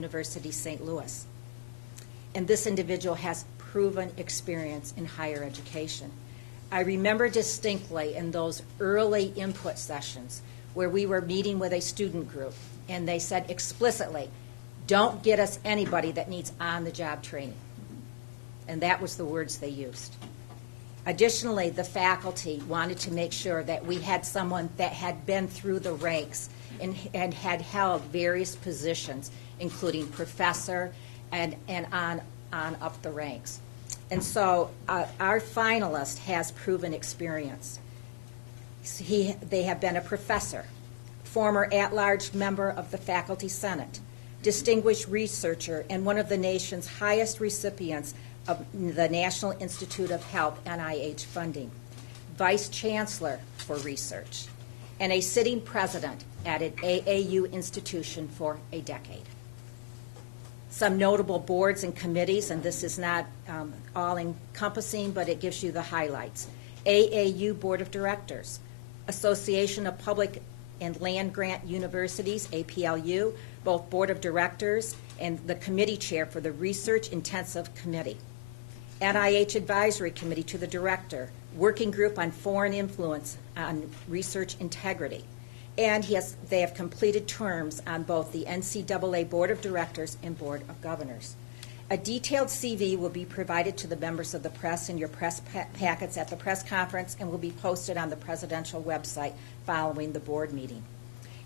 University St. Louis. And this individual has proven experience in higher education. I remember distinctly in those early input sessions where we were meeting with a student group, and they said explicitly, don't get us anybody that needs on-the-job training. And that was the words they used. Additionally, the faculty wanted to make sure that we had someone that had been through the ranks and had held various positions, including professor and on up the ranks. And so our finalist has proven experience. They have been a professor, former at-large member of the Faculty Senate, distinguished researcher, and one of the nation's highest recipients of the National Institute of Health NIH funding, vice chancellor for research, and a sitting president at an AAU institution for a decade. Some notable boards and committees, and this is not all-encompassing, but it gives you the highlights. AAU Board of Directors, Association of Public and Land Grant Universities, APLU, both Board of Directors and the committee chair for the Research Intensive Committee. NIH Advisory Committee to the Director, Working Group on Foreign Influence on Research Integrity. And they have completed terms on both the NCAA Board of Directors and Board of Governors. A detailed CV will be provided to the members of the press in your press packets at the press conference and will be posted on the presidential website following the board meeting.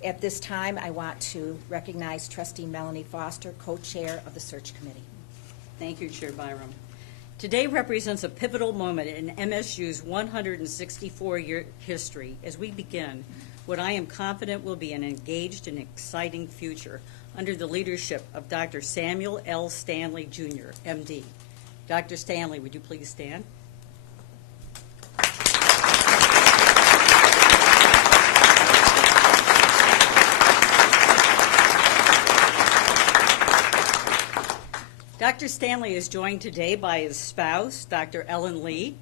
At this time, I want to recognize Trustee Melanie Foster, co-chair of the search committee. Thank you, Chair Byram. Today represents a pivotal moment in MSU's 164-year history as we begin what I am confident will be an engaged and exciting future under the leadership of Dr. Samuel L. Stanley, Jr., MD. Dr. Stanley, would you please stand? Dr. Stanley is joined today by his spouse, Dr. Ellen Lee,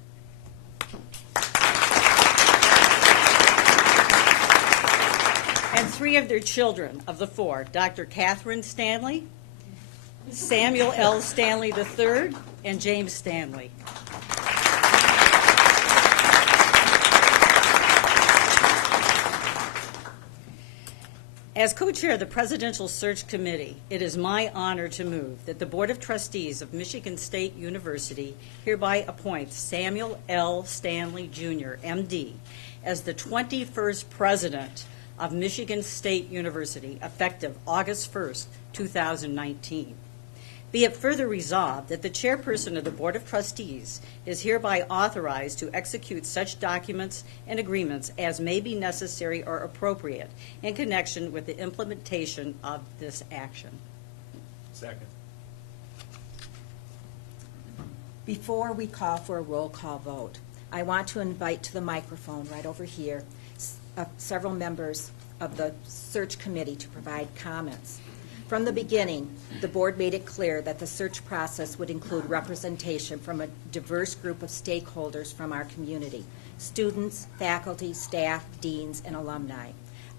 and three of their children of the four, Dr. Catherine Stanley, Samuel L. Stanley III, and James Stanley. As co-chair of the Presidential Search Committee, it is my honor to move that the Board of Trustees of Michigan State University hereby appoints Samuel L. Stanley, Jr., MD, as the 21st President of Michigan State University, effective August 1st, 2019. Be it further resolved that the chairperson of the Board of Trustees is hereby authorized to execute such documents and agreements as may be necessary or appropriate in connection with the implementation of this action. Second. Before we call for a roll call vote, I want to invite to the microphone right over here several members of the search committee to provide comments. From the beginning, the board made it clear that the search process would include representation from a diverse group of stakeholders from our community: students, faculty, staff, deans, and alumni.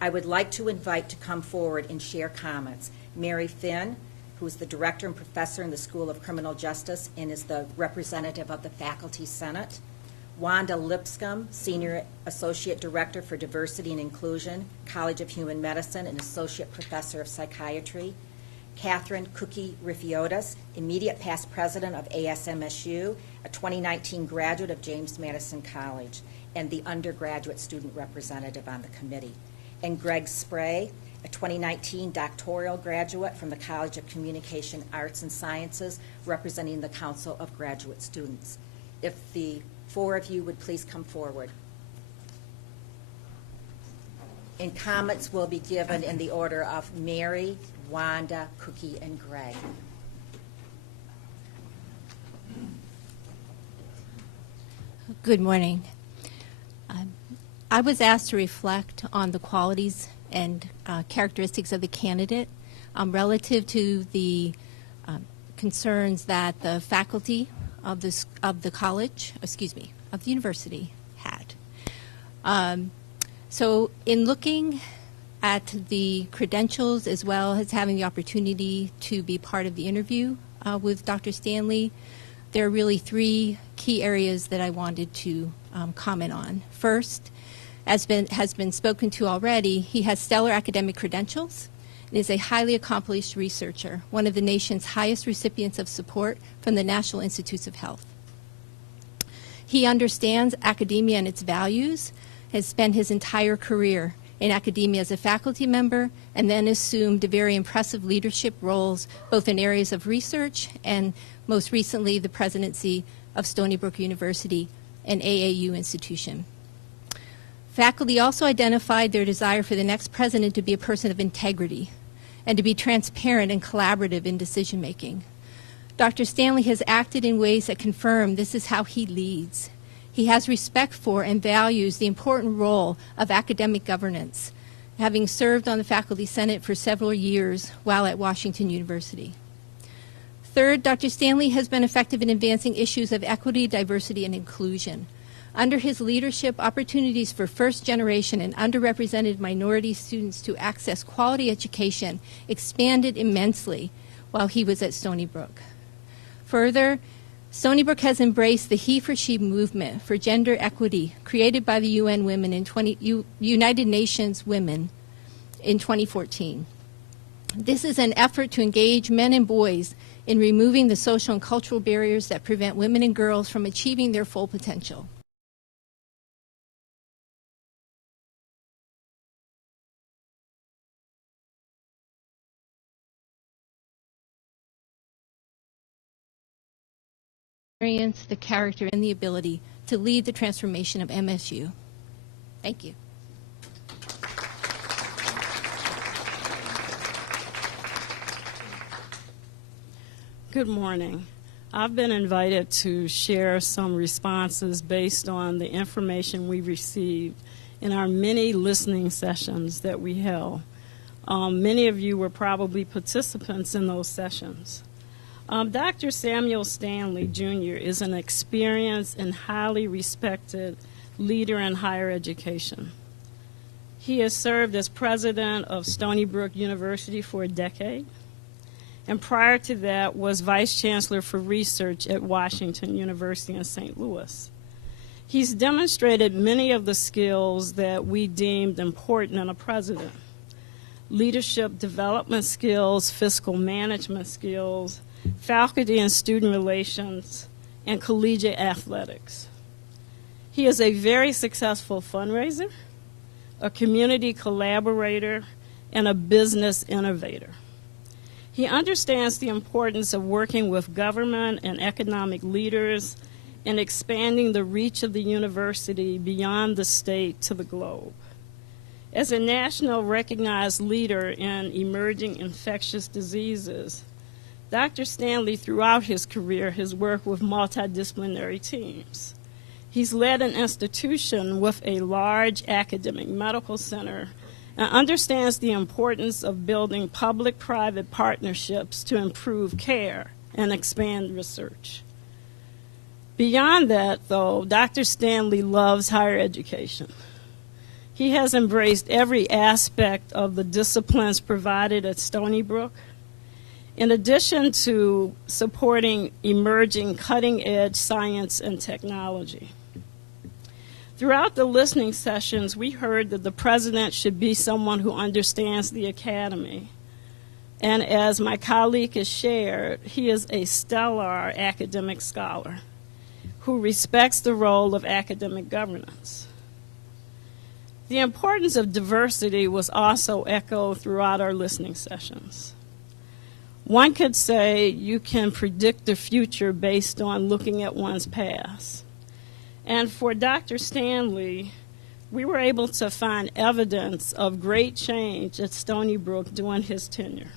I would like to invite to come forward and share comments Mary Finn, who is the director and professor in the School of Criminal Justice and is the representative of the Faculty Senate; Wanda Lipscomb, Senior Associate Director for Diversity and Inclusion, College of Human Medicine and Associate Professor of Psychiatry; Catherine Cookie Rifiotis, Immediate Past President of ASMSU, a 2019 graduate of James Madison College, and the undergraduate student representative on the committee; and Greg Spray, a 2019 doctoral graduate from the College of Communication Arts and Sciences, representing the Council of Graduate Students. If the four of you would please come forward. And comments will be given in the order of Mary, Wanda, Cookie, and Greg. Good morning. I was asked to reflect on the qualities and characteristics of the candidate relative to the concerns that the faculty of the college, of the university had. So in looking at the credentials as well as having the opportunity to be part of the interview with Dr. Stanley, there are really three key areas that I wanted to comment on. First, as has been spoken to already, he has stellar academic credentials and is a highly accomplished researcher, one of the nation's highest recipients of support from the National Institutes of Health. He understands academia and its values, has spent his entire career in academia as a faculty member, and then assumed very impressive leadership roles both in areas of research and most recently the presidency of Stony Brook University, an AAU institution. Faculty also identified their desire for the next president to be a person of integrity and to be transparent and collaborative in decision making. Dr. Stanley has acted in ways that confirm this is how he leads. He has respect for and values the important role of academic governance, having served on the Faculty Senate for several years while at Washington University. Third, Dr. Stanley has been effective in advancing issues of equity, diversity, and inclusion. Under his leadership, opportunities for first-generation and underrepresented minority students to access quality education expanded immensely while he was at Stony Brook. Further, Stony Brook has embraced the He for She movement for gender equity created by the United Nations Women in 2014. This is an effort to engage men and boys in removing the social and cultural barriers that prevent women and girls from achieving their full potential. The character and the ability to lead the transformation of MSU. Thank you. Good morning. I've been invited to share some responses based on the information we received in our many listening sessions that we held. Many of you were probably participants in those sessions. Dr. Samuel Stanley, Jr. is an experienced and highly respected leader in higher education. He has served as president of Stony Brook University for a decade, and prior to that was vice chancellor for research at Washington University in St. Louis. He's demonstrated many of the skills that we deemed important in a president: leadership development skills, fiscal management skills, faculty and student relations, and collegiate athletics. He is a very successful fundraiser, a community collaborator, and a business innovator. He understands the importance of working with government and economic leaders in expanding the reach of the university beyond the state to the globe. As a national recognized leader in emerging infectious diseases, Dr. Stanley, throughout his career, has worked with multidisciplinary teams. He's led an institution with a large academic medical center and understands the importance of building public-private partnerships to improve care and expand research. Beyond that, though, Dr. Stanley loves higher education. He has embraced every aspect of the disciplines provided at Stony Brook, in addition to supporting emerging cutting-edge science and technology. Throughout the listening sessions, we heard that the president should be someone who understands the academy. And as my colleague has shared, he is a stellar academic scholar who respects the role of academic governance. The importance of diversity was also echoed throughout our listening sessions. One could say you can predict the future based on looking at one's past. And for Dr. Stanley, we were able to find evidence of great change at Stony Brook during his tenure.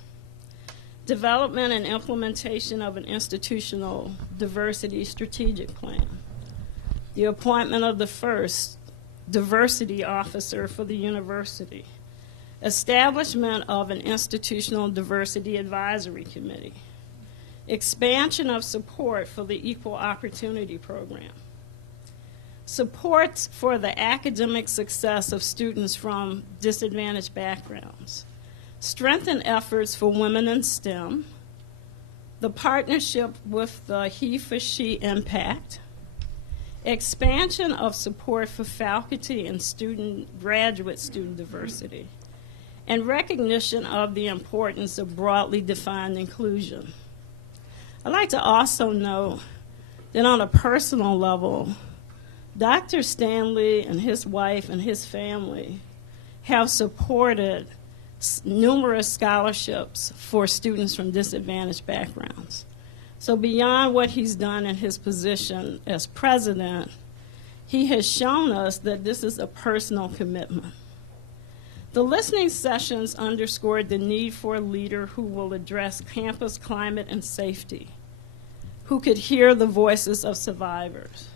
Development and implementation of an institutional diversity strategic plan. The appointment of the first diversity officer for the university. Establishment of an institutional diversity advisory committee. Expansion of support for the Equal Opportunity Program. support for the academic success of students from disadvantaged backgrounds, strengthen efforts for women in STEM, the partnership with the He for She Impact, expansion of support for faculty and graduate student diversity, and recognition of the importance of broadly defined inclusion. I'd like to also note that on a personal level, Dr. Stanley and his wife and his family have supported numerous scholarships for students from disadvantaged backgrounds. So beyond what he's done in his position as president, he has shown us that this is a personal commitment. The listening sessions underscored the need for a leader who will address campus climate and safety, who could hear the voices of survivors.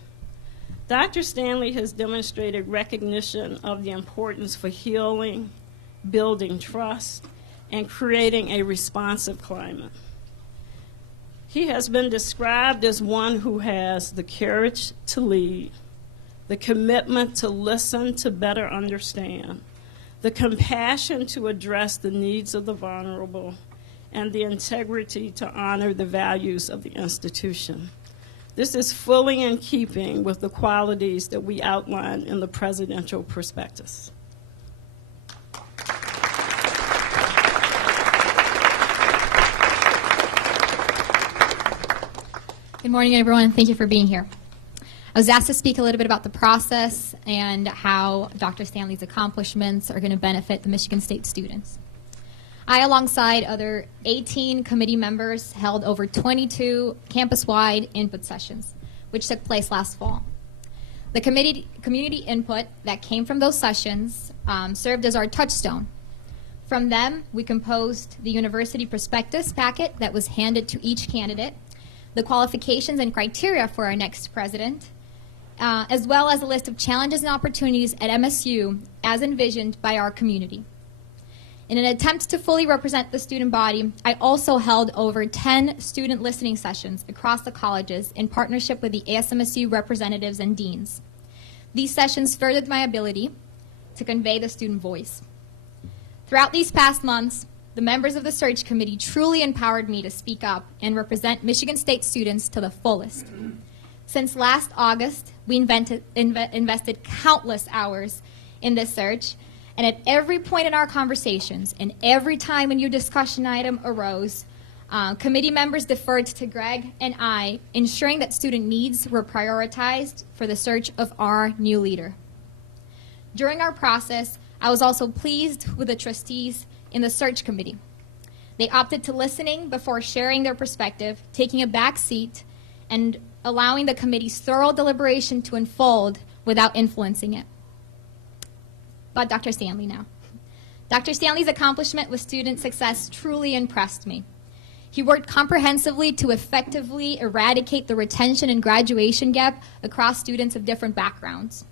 Dr. Stanley has demonstrated recognition of the importance for healing, building trust, and creating a responsive climate. He has been described as one who has the courage to lead, the commitment to listen to better understand, the compassion to address the needs of the vulnerable, and the integrity to honor the values of the institution. This is fully in keeping with the qualities that we outlined in the presidential prospectus. Good morning, everyone. Thank you for being here. I was asked to speak a little bit about the process and how Dr. Stanley's accomplishments are going to benefit the Michigan State students. I, alongside other 18 committee members, held over 22 campus-wide input sessions, which took place last fall. The community input that came from those sessions served as our touchstone. From them, we composed the university prospectus packet that was handed to each candidate, the qualifications and criteria for our next president, as well as a list of challenges and opportunities at MSU as envisioned by our community. In an attempt to fully represent the student body, I also held over 10 student listening sessions across the colleges in partnership with the ASMSU representatives and deans. These sessions furthered my ability to convey the student voice. Throughout these past months, the members of the search committee truly empowered me to speak up and represent Michigan State students to the fullest. Since last August, we invested countless hours in this search, and at every point in our conversations and every time a new discussion item arose, committee members deferred to Greg and I, ensuring that student needs were prioritized for the search of our new leader. During our process, I was also pleased with the trustees in the search committee. They opted to listening before sharing their perspective, taking a back seat, and allowing the committee's thorough deliberation to unfold without influencing it. But Dr. Stanley now. Dr. Stanley's accomplishment with student success truly impressed me. He worked comprehensively to effectively eradicate the retention and graduation gap across students of different backgrounds.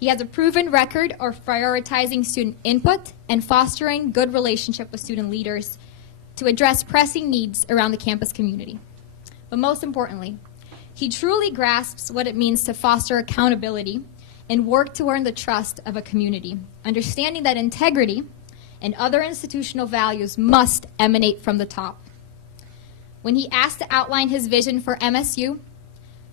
He has a proven record of prioritizing student input and fostering good relationship with student leaders to address pressing needs around the campus community. But most importantly, he truly grasps what it means to foster accountability and work to earn the trust of a community, understanding that integrity and other institutional values must emanate from the top. When he asked to outline his vision for MSU,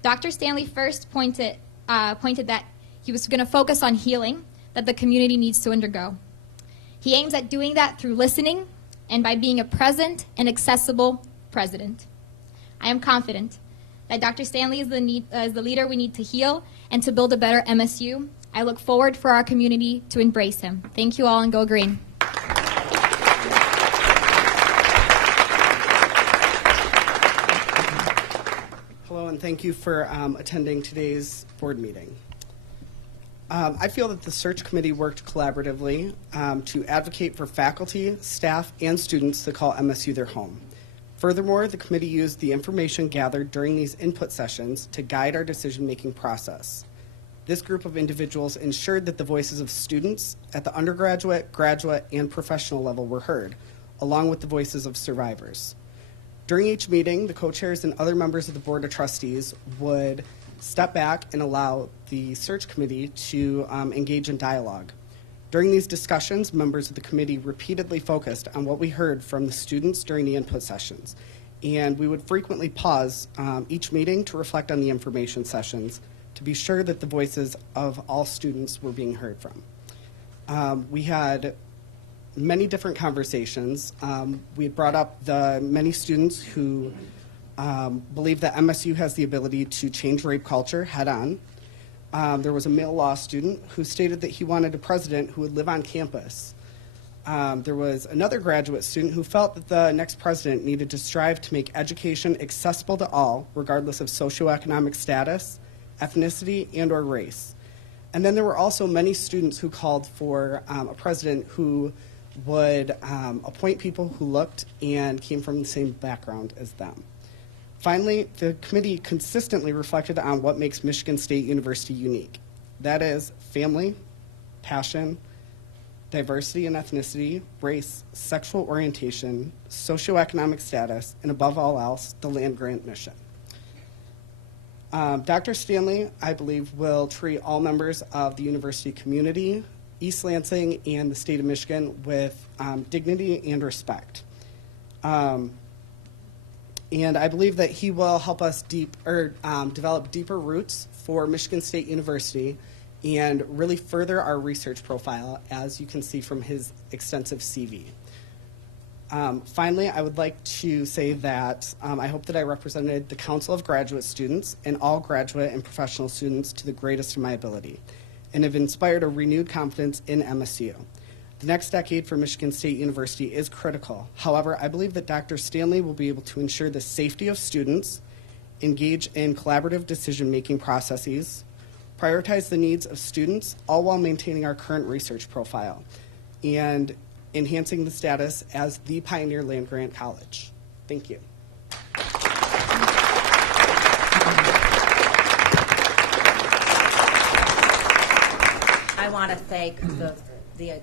Dr. Stanley first pointed that he was going to focus on healing that the community needs to undergo. He aims at doing that through listening and by being a present and accessible president. I am confident that Dr. Stanley is the leader we need to heal and to build a better MSU. I look forward for our community to embrace him. Thank you all, and go green. Hello, and thank you for attending today's board meeting. I feel that the search committee worked collaboratively to advocate for faculty, staff, and students to call MSU their home. Furthermore, the committee used the information gathered during these input sessions to guide our decision-making process. This group of individuals ensured that the voices of students at the undergraduate, graduate, and professional level were heard, along with the voices of survivors. During each meeting, the co-chairs and other members of the Board of Trustees would step back and allow the search committee to engage in dialogue. During these discussions, members of the committee repeatedly focused on what we heard from the students during the input sessions, and we would frequently pause each meeting to reflect on the information sessions to be sure that the voices of all students were being heard from. We had many different conversations. We had brought up the many students who believe that MSU has the ability to change rape culture head on. There was a male law student who stated that he wanted a president who would live on campus. There was another graduate student who felt that the next president needed to strive to make education accessible to all, regardless of socioeconomic status, ethnicity, and or race. And then there were also many students who called for a president who would appoint people who looked and came from the same background as them. Finally, the committee consistently reflected on what makes Michigan State University unique. That is family, passion, diversity and ethnicity, race, sexual orientation, socioeconomic status, and above all else, the land-grant mission. Dr. Stanley, I believe, will treat all members of the university community, East Lansing, and the state of Michigan with dignity and respect. And I believe that he will help us develop deeper roots for Michigan State University and really further our research profile, as you can see from his extensive CV. Finally, I would like to say that I hope that I represented the Council of Graduate Students and all graduate and professional students to the greatest of my ability, and have inspired a renewed confidence in MSU. The next decade for Michigan State University is critical. However, I believe that Dr. Stanley will be able to ensure the safety of students, engage in collaborative decision-making processes, prioritize the needs of students, all while maintaining our current research profile, and enhancing the status as the Pioneer Land-Grant College. Thank you. I want to thank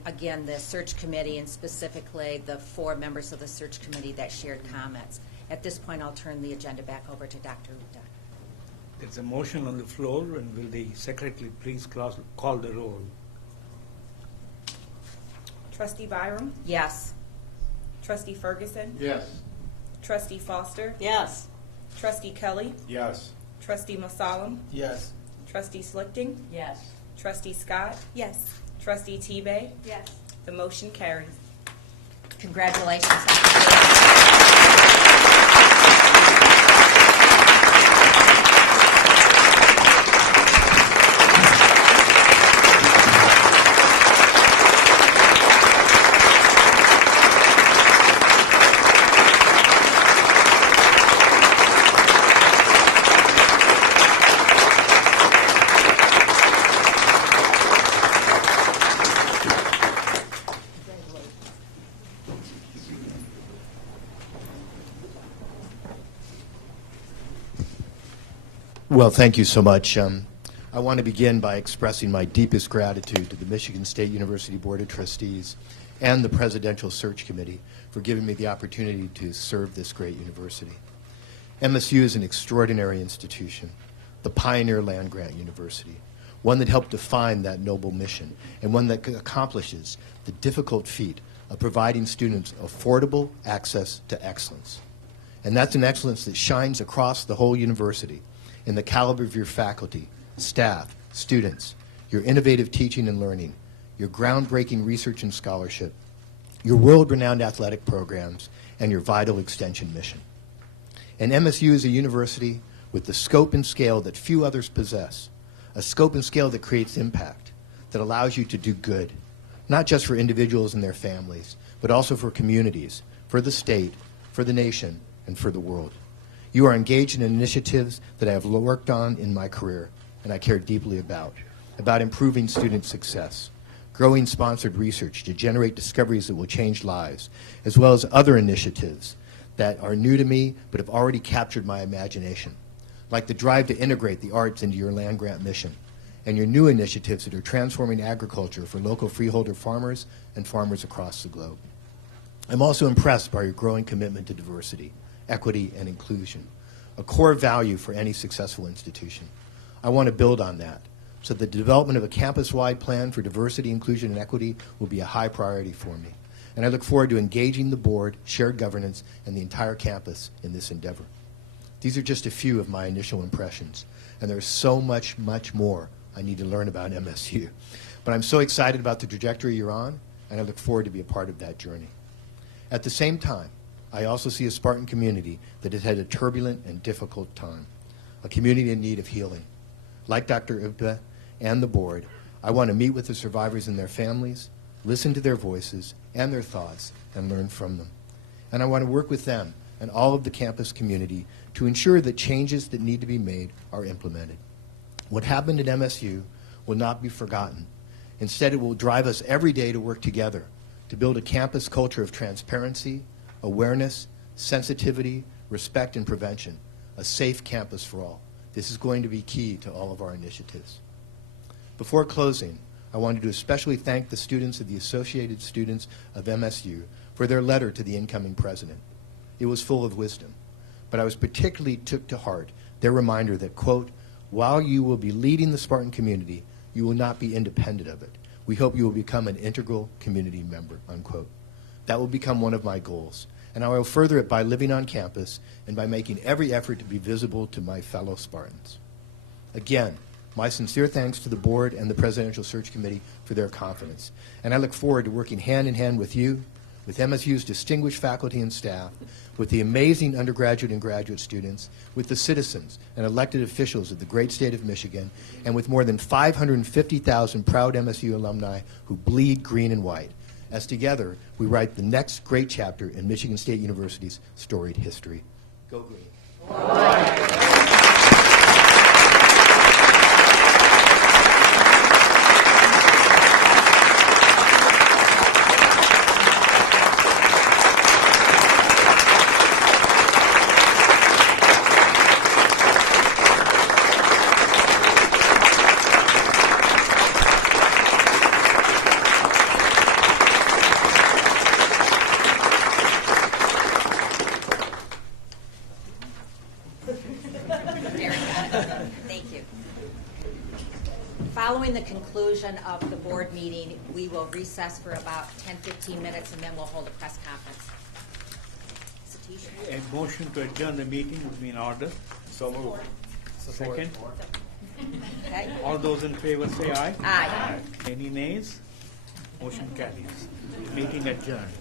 again, the search committee, and specifically the 4 members of the search committee that shared comments. At this point, I'll turn the agenda back over to Dr. Ruda. There's a motion on the floor, and will the secretary please call the roll? Trustee Byram? Yes. Trustee Ferguson? Yes. Trustee Foster? Yes. Trustee Kelly? Yes. Trustee Masalam? Yes. Trustee Slichting? Yes. Trustee Scott? Yes. Trustee Tebay? Yes. The motion carries. Congratulations. Well, thank you so much. I want to begin by expressing my deepest gratitude to the Michigan State University Board of Trustees and the Presidential Search Committee for giving me the opportunity to serve this great university. MSU is an extraordinary institution, the Pioneer Land-Grant University, one that helped define that noble mission, and one that accomplishes the difficult feat of providing students affordable access to excellence. And that's an excellence that shines across the whole university in the caliber of your faculty, staff, students, your innovative teaching and learning, your groundbreaking research and scholarship, your world-renowned athletic programs, and your vital extension mission. And MSU is a university with the scope and scale that few others possess, a scope and scale that creates impact, that allows you to do good, not just for individuals and their families, but also for communities, for the state, for the nation, and for the world. You are engaged in initiatives that I have worked on in my career and I care deeply about improving student success, growing sponsored research to generate discoveries that will change lives, as well as other initiatives that are new to me but have already captured my imagination, like the drive to integrate the arts into your land-grant mission, and your new initiatives that are transforming agriculture for local freeholder farmers and farmers across the globe. I'm also impressed by your growing commitment to diversity, equity, and inclusion, a core value for any successful institution. I want to build on that, so the development of a campus-wide plan for diversity, inclusion, and equity will be a high priority for me. And I look forward to engaging the board, shared governance, and the entire campus in this endeavor. These are just a few of my initial impressions, and there's so much, much more I need to learn about MSU. But I'm so excited about the trajectory you're on, and I look forward to be a part of that journey. At the same time, I also see a Spartan community that has had a turbulent and difficult time, a community in need of healing. Like Dr. Ugbe and the board, I want to meet with the survivors and their families, listen to their voices and their thoughts, and learn from them. And I want to work with them and all of the campus community to ensure that changes that need to be made are implemented. What happened at MSU will not be forgotten. Instead, it will drive us every day to work together to build a campus culture of transparency, awareness, sensitivity, respect, and prevention, a safe campus for all. This is going to be key to all of our initiatives. Before closing, I wanted to especially thank the students of the Associated Students of MSU for their letter to the incoming president. It was full of wisdom, but I was particularly took to heart their reminder that, quote, while you will be leading the Spartan community, you will not be independent of it. We hope you will become an integral community member, unquote. That will become one of my goals, and I will further it by living on campus and by making every effort to be visible to my fellow Spartans. Again, my sincere thanks to the board and the Presidential Search Committee for their confidence, and I look forward to working hand in hand with you, with MSU's distinguished faculty and staff, with the amazing undergraduate and graduate students, with the citizens and elected officials of the great state of Michigan, and with more than 550,000 proud MSU alumni who bleed green and white, as together we write the next great chapter in Michigan State University's storied history. Go Green. Thank you. Following the conclusion of the board meeting, we will recess for about 10-15 minutes, and then we'll hold a press conference. Satish? A motion to adjourn the meeting would be in order. So moved. Second. Okay. All those in favor say aye. Aye. Any nays? Motion carries. Meeting adjourned.